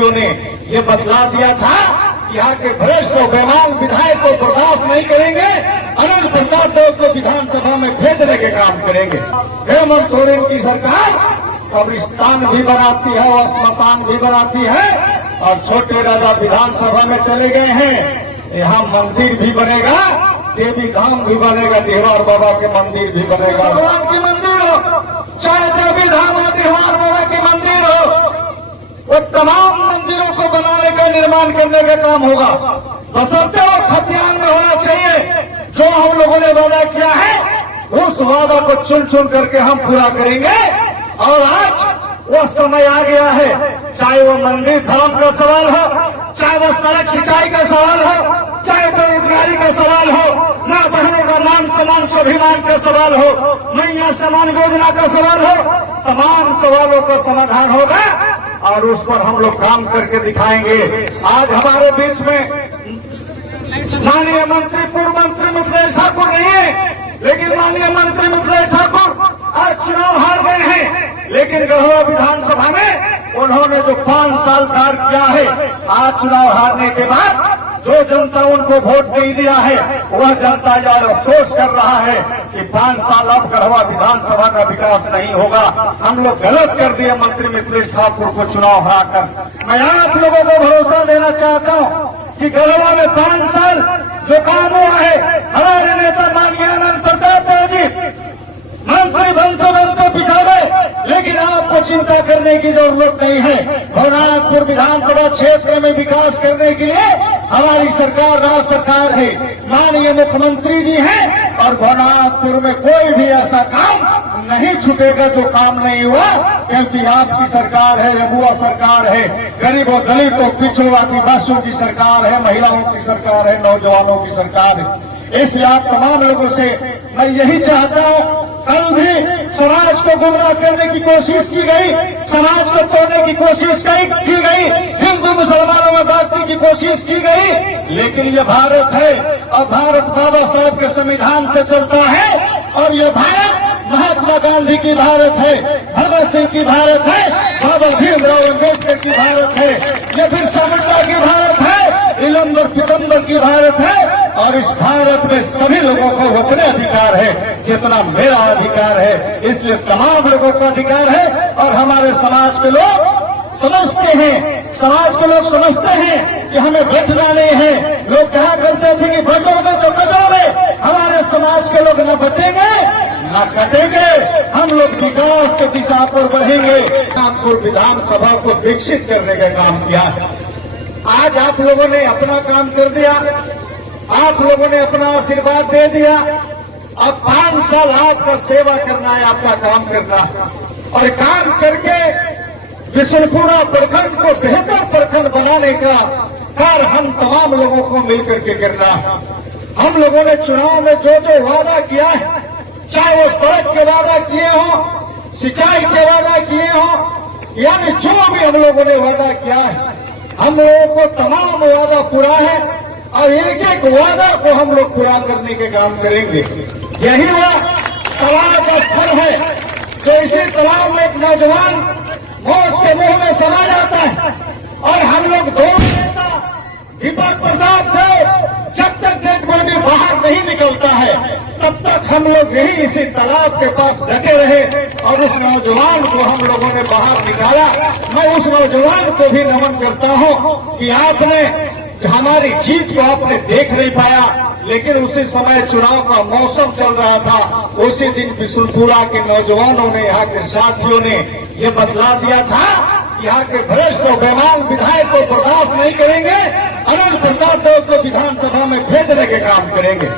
साथियों ने ये बतला दिया था कि यहाँ के भ्रष्ट और बेईमान विधायक को बर्दाश्त नहीं करेंगे, अनिल प्रताप देव को विधानसभा में भेजने के काम करेंगे। हेमंत सोरेन की सरकार कब्रिस्तान भी बनाती है और स्मशान भी बनाती है, और छोटे दादा विधानसभा में चले गए हैं। यहाँ मंदिर भी बनेगा, देवी धाम भी बनेगा, देवार बाबा के मंदिर भी बनेगा, भगवान की मंदिर हो, चाहे देवी धाम हो, देवार बाबा की मंदिर हो, वो तमाम मंदिरों को बनाने का निर्माण करने का काम होगा। बशर्ते वो खतियान में होना चाहिए। जो हम लोगों ने वादा किया है उस वादा को चुन चुन करके हम पूरा करेंगे। और आज वो समय आ गया है, चाहे वो मंदिर धर्म का सवाल हो, चाहे वो सड़क सिंचाई का सवाल हो, चाहे बेरोजगारी का सवाल हो, मां बहनों का मान सम्मान स्वाभिमान का सवाल हो, मैया सम्मान योजना का सवाल हो, तमाम सवालों का समाधान होगा और उस पर हम लोग काम करके दिखाएंगे। आज हमारे बीच में माननीय मंत्री पूर्व मंत्री मिथिलेश ठाकुर नहीं है, लेकिन माननीय मंत्री मिथिलेश ठाकुर आज चुनाव हार गए हैं, लेकिन गढ़वा विधानसभा में उन्होंने जो 5 साल कार्य किया है, आज चुनाव हारने के बाद जो जनता उनको वोट नहीं दिया है वह जनता आज अफसोस कर रहा है कि 5 साल अब गढ़वा विधानसभा का विकास नहीं होगा। हम लोग गलत कर दिए मंत्री मिथिलेश ठाकुर को चुनाव हराकर। मैं आप लोगों को भरोसा देना चाहता हूं कि गढ़वा में 5 साल जो काम हुआ है, हमारे नेता माननीय अनिल प्रताप देव जी मंत्री बनते पिछड़ गए, लेकिन आपको चिंता करने की जरूरत नहीं है। भवनाथपुर विधानसभा क्षेत्र में विकास करने के लिए हमारी सरकार राज्य सरकार है, माननीय मुख्यमंत्री जी हैं, और भवनाथपुर में कोई भी ऐसा काम नहीं छूटेगा जो काम नहीं हुआ, क्योंकि आपकी सरकार है, रघुआ सरकार है, गरीबों दलितों पिछड़ों की बच्चों की सरकार है, महिलाओं की सरकार है, नौजवानों की सरकार है। इसलिए आप तमाम लोगों से मैं यही चाहता हूं, कल भी समाज को गुमराह करने की कोशिश की गई, समाज को तोड़ने की कोशिश की गई, हिंदू मुसलमानों में बांटने की कोशिश की गई, लेकिन ये भारत है और भारत बाबा साहब के संविधान से चलता है, और ये भारत महात्मा गांधी की भारत है, भगत सिंह की भारत है, बाबा भीमराव अम्बेडकर की भारत है, ये बिरसा मुंडा की भारत है, इलंबर पितंबर की भारत है। और इस भारत में सभी लोगों को उतने अधिकार है जितना मेरा अधिकार है, इसलिए तमाम लोगों का अधिकार है। और हमारे समाज के लोग समझते हैं, समाज के लोग समझते हैं कि हमें बचना नहीं है। लोग कहा करते थे कि बचोगे तो कटोगे, हमारे समाज के लोग न बचेंगे न कटेंगे, हम लोग विकास की दिशा पर बढ़ेंगे। नागपुर विधानसभा को विकसित करने का काम किया है। आज आप लोगों ने अपना काम कर दिया, आप लोगों ने अपना आशीर्वाद दे दिया। अब 5 साल आपका सेवा करना है, आपका काम करना है, और काम करके बिशुनपुरा प्रखंड को बेहतर प्रखंड बनाने का कार्य हम तमाम लोगों को मिलकर के करना है। हम लोगों ने चुनाव में जो जो वादा किया है, चाहे वो सड़क के वादा किए हों, सिंचाई के वादा किए हों, यानी जो भी हम लोगों ने वादा किया है, हम लोगों को तमाम वादा पूरा है, और एक एक वादा को हम लोग पूरा करने के काम करेंगे। यही वह तालाब का स्थल है, तो इसी तालाब में एक नौजवान मौत के मुंह में समा जाता है, और हम लोग दो नेता दीपक प्रताप से जब तक डेड बॉडी बाहर नहीं निकलता है तब तक हम लोग यही इसी तालाब के पास डटे रहे, और उस नौजवान को हम लोगों ने बाहर निकाला। मैं उस नौजवान को भी नमन करता हूं कि आपने हमारी जीत को आपने देख नहीं पाया, लेकिन उसी समय चुनाव का मौसम चल रहा था, उसी दिन बिशुनपुरा के नौजवानों ने, यहाँ के साथियों ने ये बतला दिया था कि यहाँ के भ्रष्ट और बेईमान विधायक को बर्दाश्त नहीं करेंगे, अनिल प्रताप देव को विधानसभा में भेजने के काम करेंगे।